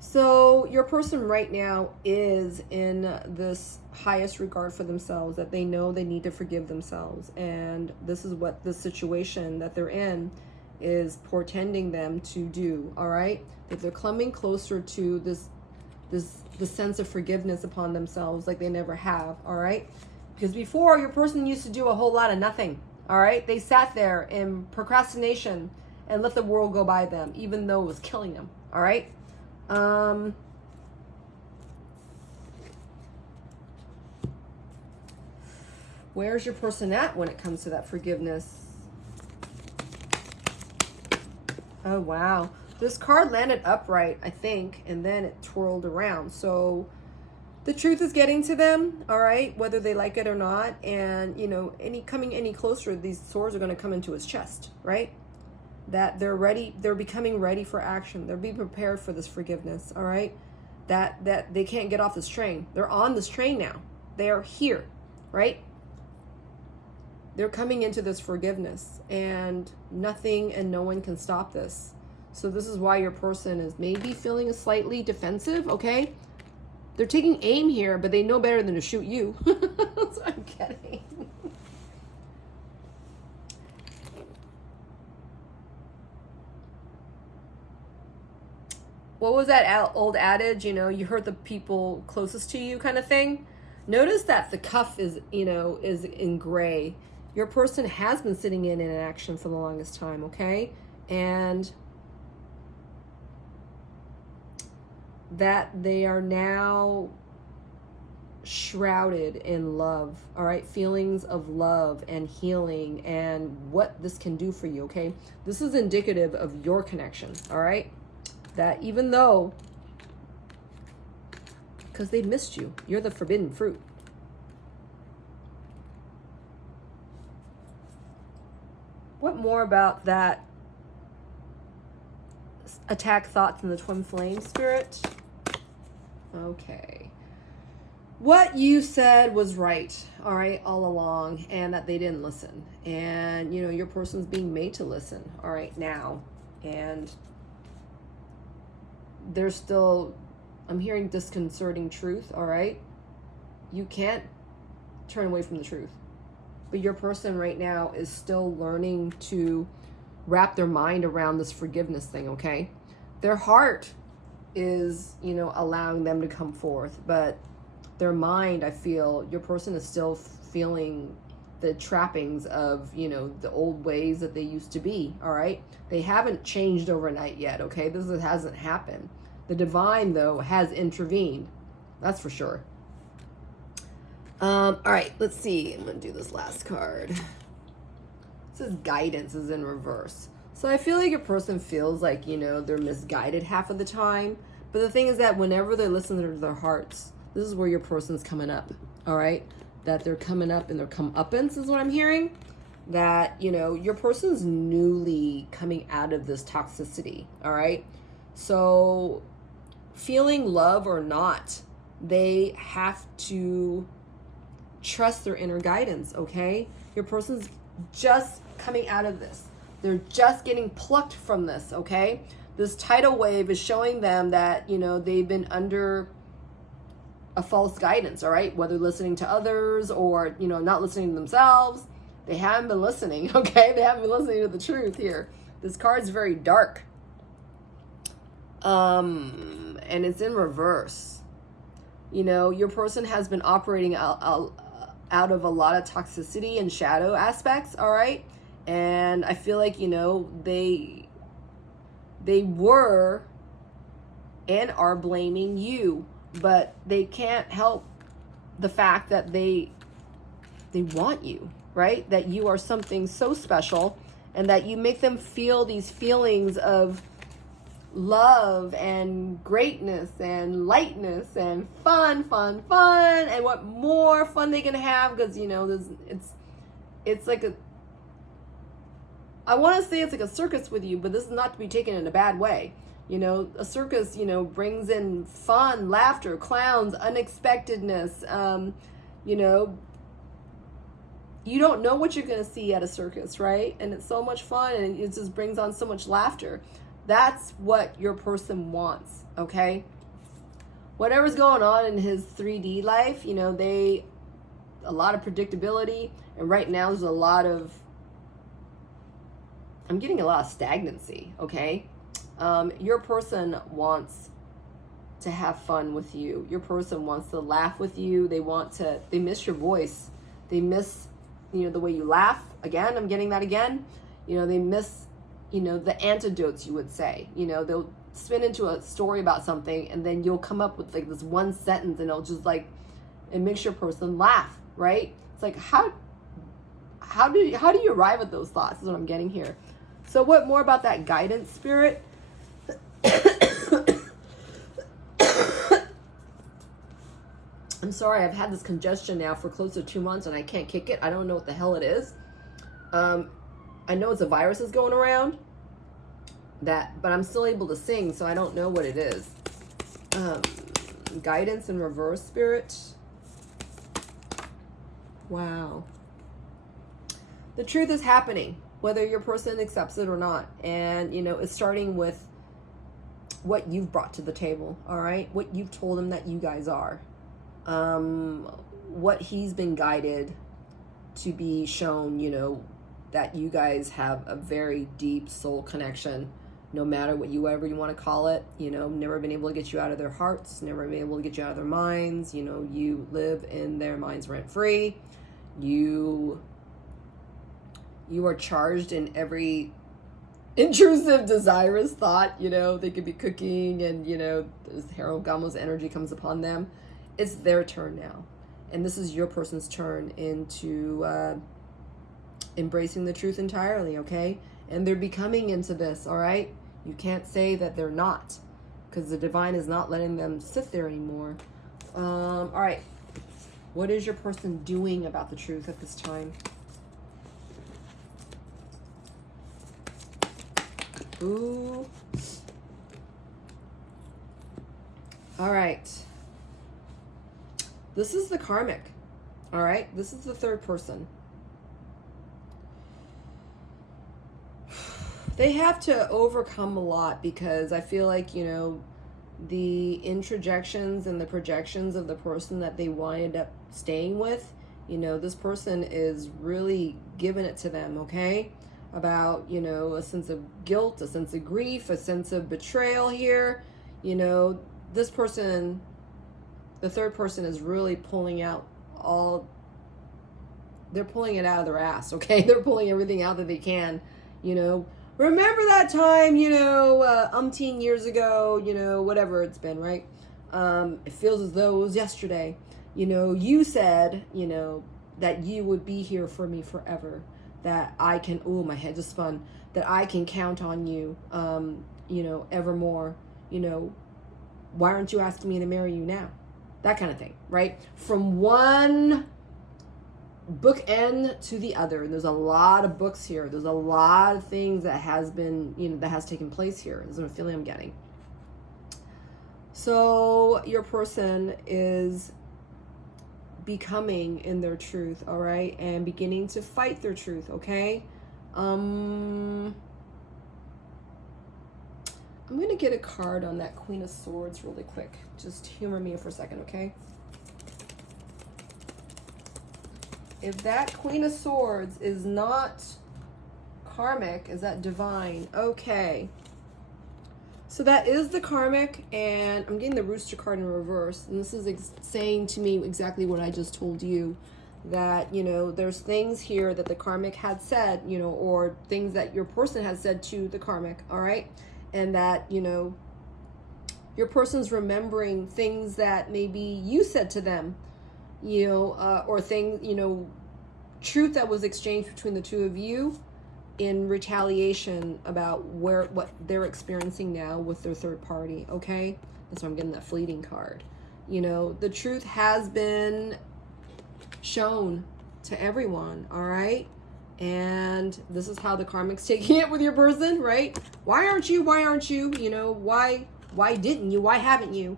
So your person right now is in this highest regard for themselves, that they know they need to forgive themselves. And this is what the situation that they're in is portending them to do, all right? That they're coming closer to the sense of forgiveness upon themselves like they never have, all right? Because before, your person used to do a whole lot of nothing, all right? They sat there in procrastination and let the world go by them, even though it was killing them, all right? Where's your person at when it comes to that forgiveness? Oh, wow. This card landed upright, I think, and then it twirled around. So The truth is getting to them, all right, whether they like it or not. And, you know, any closer, these swords are going to come into his chest, right? That they're ready, they're becoming ready for action. They're being prepared for this forgiveness, all right? That they can't get off this train. They're on this train now. They are here, right? They're coming into this forgiveness, and nothing and no one can stop this. So this is why your person is maybe feeling slightly defensive, okay? They're taking aim here, but they know better than to shoot you. That's what I'm getting. What was that old adage, you know, you hurt the people closest to you kind of thing? Notice that the cuff is, you know, is in gray. Your person has been sitting in action for the longest time, okay? And that they are now shrouded in love, all right? Feelings of love and healing and what this can do for you, okay? This is indicative of your connection, all right? That even though, because they missed you, you're the forbidden fruit. What more about that attack thoughts in the twin flame spirit? Okay. What you said was right, all right, all along, and that they didn't listen. And, you know, your person's being made to listen, all right, now. And there's still, I'm hearing disconcerting truth, all right? You can't turn away from the truth. But your person right now is still learning to wrap their mind around this forgiveness thing, okay? Their heart is, you know, allowing them to come forth, but their mind, I feel, your person is still feeling the trappings of, you know, the old ways that they used to be, all right? They haven't changed overnight yet, okay? This hasn't happened. The divine, though, has intervened. That's for sure. All right, let's see. I'm going to do this last card. It says guidance is in reverse. So I feel like your person feels like, you know, they're misguided half of the time. But the thing is that whenever they listen to their hearts, this is where your person's coming up, all right? That they're coming up and their comeuppance is what I'm hearing. That, you know, your person's newly coming out of this toxicity, all right? So feeling love or not, they have to trust their inner guidance, okay? Your person's just coming out of this. They're just getting plucked from this, okay? This tidal wave is showing them that, you know, they've been under a false guidance, all right? Whether listening to others or, you know, not listening to themselves. They haven't been listening, okay? They haven't been listening to the truth here. This card's very dark. And it's in reverse. You know, your person has been operating out of a lot of toxicity and shadow aspects, all right? And I feel like, you know, they were and are blaming you, but they can't help the fact that they want you, right? That you are something so special and that you make them feel these feelings of love and greatness and lightness and fun. And what more fun they can have, because, you know, it's like I want to say it's like a circus with you, but this is not to be taken in a bad way. You know, a circus, you know, brings in fun, laughter, clowns, unexpectedness. You know, you don't know what you're going to see at a circus, right? And it's so much fun, and it just brings on so much laughter. That's what your person wants, okay? Whatever's going on in his 3D life, you know, a lot of predictability, and right now there's I'm getting a lot of stagnancy, okay? Your person wants to have fun with you. Your person wants to laugh with you. They miss your voice. They miss, you know, the way you laugh. Again, I'm getting that again. You know, they miss, you know, the antidotes, you would say. You know, they'll spin into a story about something, and then you'll come up with like this one sentence, and it'll just like, it makes your person laugh, right? It's like, how do you arrive at those thoughts is what I'm getting here. So what more about that guidance spirit? I'm sorry, I've had this congestion now for close to 2 months and I can't kick it. I don't know what the hell it is. I know it's a virus that's going around, but I'm still able to sing, so I don't know what it is. Guidance in reverse, Spirit. Wow. The truth is happening, whether your person accepts it or not. And, you know, it's starting with what you've brought to the table, all right? What you've told him that you guys are. What he's been guided to be shown, you know, that you guys have a very deep soul connection, no matter whatever you want to call it. You know, never been able to get you out of their hearts, never been able to get you out of their minds. You know, you live in their minds rent free. You are charged in every intrusive, desirous thought. You know, they could be cooking and, you know, this Harold Gamo's energy comes upon them. It's their turn now. And this is your person's turn into embracing the truth entirely, okay? And they're becoming into this, all right? You can't say that they're not, because the divine is not letting them sit there anymore. All right. What is your person doing about the truth at this time? Ooh. All right. This is the karmic. All right. This is the third person. They have to overcome a lot, because I feel like, you know, the introjections and the projections of the person that they wind up staying with, you know, this person is really giving it to them, okay? About, you know, a sense of guilt, a sense of grief, a sense of betrayal here. You know, this person, the third person, is really pulling out they're pulling it out of their ass, okay? They're pulling everything out that they can, you know. Remember that time, you know, umpteen years ago, you know, whatever it's been, right? It feels as though it was yesterday. You know, you said, you know, that you would be here for me forever. That I can, oh, my head just spun. That I can count on you, you know, evermore. You know, why aren't you asking me to marry you now? That kind of thing, right? From one bookend to the other. And there's a lot of books here. There's a lot of things that has been, you know, that has taken place here. There's a feeling I'm getting. So your person is becoming in their truth, all right? And beginning to fight their truth, okay? I'm going to get a card on that Queen of Swords really quick. Just humor me for a second, okay? If that Queen of Swords is not karmic, is that divine? Okay. So that is the karmic, and I'm getting the Rooster card in reverse. And this is saying to me exactly what I just told you. That, you know, there's things here that the karmic had said, you know, or things that your person has said to the karmic, all right? And that, you know, your person's remembering things that maybe you said to them, you know, or things, you know, truth that was exchanged between the two of you in retaliation about what they're experiencing now with their third party, okay? That's why I'm getting that fleeting card. You know, the truth has been shown to everyone, all right? And this is how the karmic's taking it with your person, right? Why aren't you? You know, why didn't you? Why haven't you?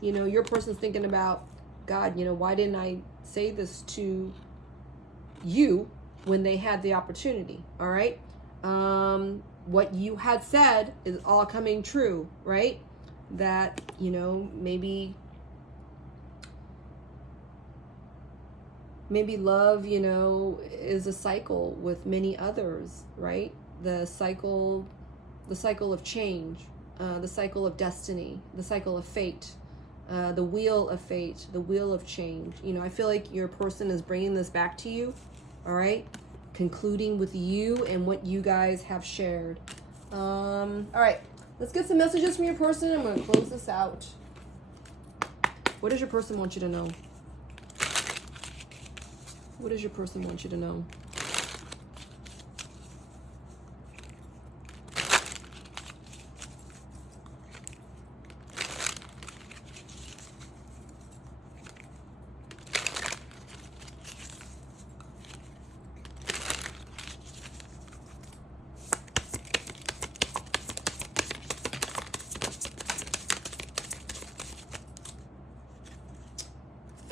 You know, your person's thinking about, God, you know, why didn't I say this to you when they had the opportunity, all right? What you had said is all coming true, right? That, you know, maybe love, you know, is a cycle with many others, right? The cycle of change, the cycle of destiny, the cycle of fate, the wheel of fate, the wheel of change. You know, I feel like your person is bringing this back to you, all right? Concluding with you and what you guys have shared. All right, let's get some messages from your person. I'm going to close this out. What does your person want you to know? What does your person want you to know?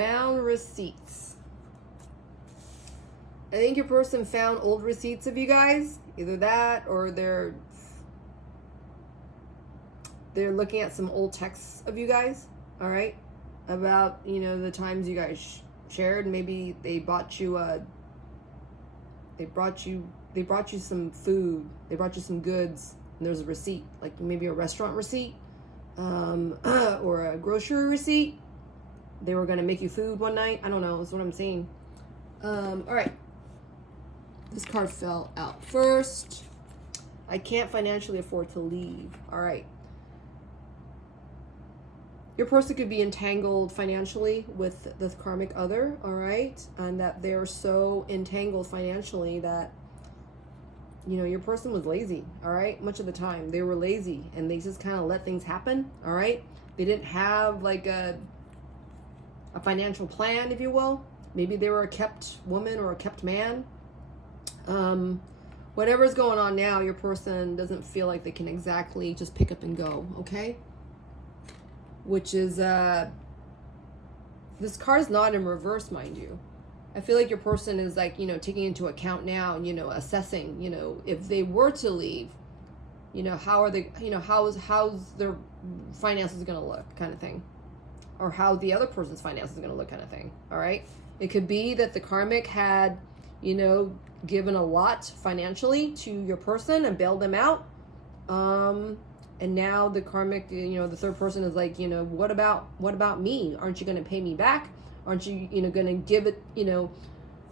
found receipts. I think your person found old receipts of you guys. Either that or they're looking at some old texts of you guys, all right? About, you know, the times you guys shared. Maybe they bought you they brought you some food. They brought you some goods, and there's a receipt, like maybe a restaurant receipt, or a grocery receipt. They were gonna make you food one night. I don't know. That's what I'm seeing. All right. This card fell out first. I can't financially afford to leave. All right. Your person could be entangled financially with this karmic other, all right? And that they're so entangled financially that, you know, your person was lazy, all right? Much of the time, they were lazy and they just kind of let things happen, all right? They didn't have like a financial plan, if you will. Maybe they were a kept woman or a kept man. Whatever's going on now, your person doesn't feel like they can exactly just pick up and go, okay? Which is, this card is not in reverse, mind you. I feel like your person is like, you know, taking into account now and, you know, assessing, you know, if they were to leave, you know, how are they, you know, how's their finances going to look, kind of thing. Or how the other person's finances are going to look, kind of thing. All right. It could be that the karmic had, you know, given a lot financially to your person and bailed them out. And now the karmic, you know, the third person is like, you know, what about me? Aren't you going to pay me back? Aren't you, you know, going to give it, you know,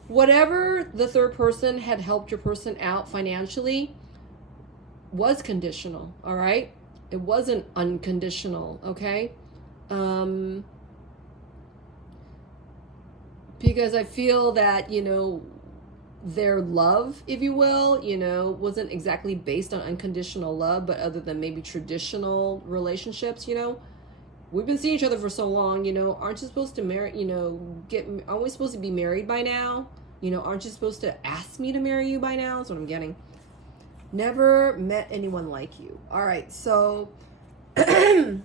whatever the third person had helped your person out financially was conditional. All right. It wasn't unconditional. Okay. Because I feel that, you know, their love, if you will, you know, wasn't exactly based on unconditional love, but other than maybe traditional relationships, you know. We've been seeing each other for so long, you know, aren't you supposed to marry, you know, aren't we supposed to be married by now? You know, aren't you supposed to ask me to marry you by now? That's what I'm getting. Never met anyone like you. All right, so your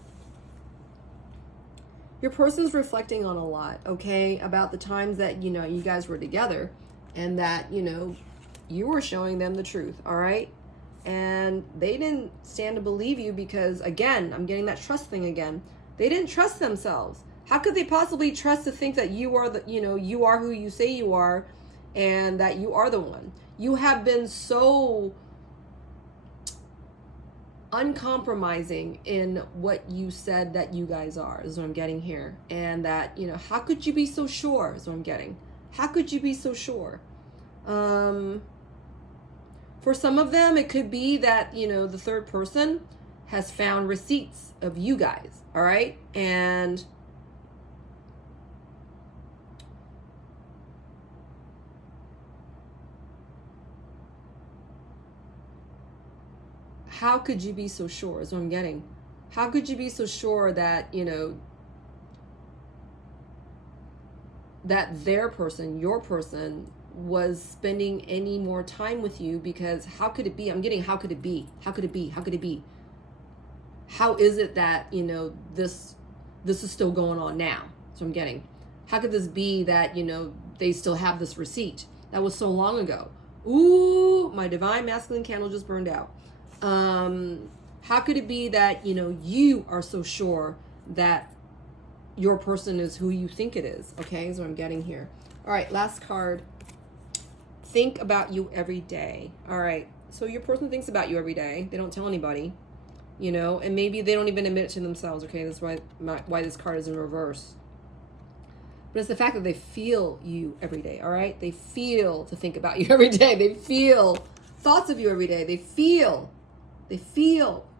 person's reflecting on a lot, okay, about the times that, you know, you guys were together. And that, you know, you were showing them the truth, all right? And they didn't stand to believe you because, again, I'm getting that trust thing again. They didn't trust themselves. How could they possibly trust to think that you are the, you know, you are who you say you are and that you are the one? You have been so uncompromising in what you said that you guys are, is what I'm getting here. And that, you know, how could you be so sure, is what I'm getting. How could you be so sure? For some of them, it could be that, you know, the third person has found receipts of you guys, all right? And how could you be so sure, is what I'm getting. How could you be so sure that, you know, that their person, your person, was spending any more time with you? Because how could it be? I'm getting, how could it be? How could it be? How could it be? How is it that, you know, this is still going on now? So I'm getting, how could this be that, you know, they still have this receipt? That was so long ago. Ooh, my divine masculine candle just burned out. How could it be that, you know, you are so sure that your person is who you think it is? Okay, is what I'm getting here. All right, last card. Think about you every day. All right, so your person thinks about you every day. They don't tell anybody, you know, and maybe they don't even admit it to themselves. Okay, that's why this card is in reverse. But it's the fact that they feel you every day. All right, they feel to think about you every day. They feel thoughts of you every day. They feel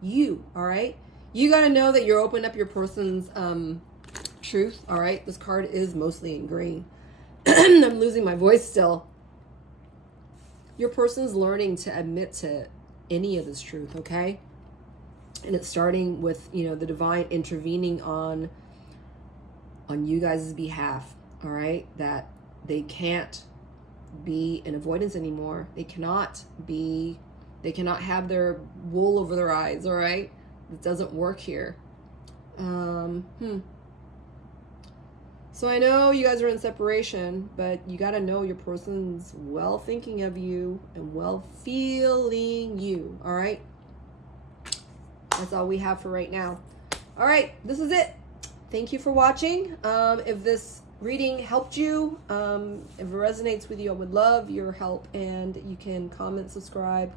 you. All right, you got to know that you're opening up your person's truth. All right, this card is mostly in green. I'm losing my voice still. Your person's learning to admit to any of this truth, okay? And it's starting with, you know, the divine intervening on you guys' behalf, all right? That they can't be in avoidance anymore. They cannot have their wool over their eyes, all right? It doesn't work here. So I know you guys are in separation, but you got to know your person's well thinking of you and well feeling you. All right. That's all we have for right now. All right. This is it. Thank you for watching. If this reading helped you, if it resonates with you, I would love your help. And you can comment, subscribe.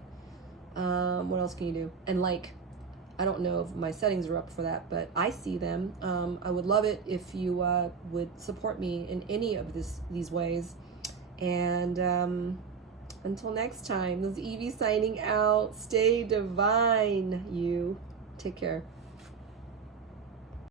What else can you do? And like. I don't know if my settings are up for that, but I see them. I would love it if you would support me in any of these ways. And until next time, this is Evie signing out. Stay divine, you. Take care.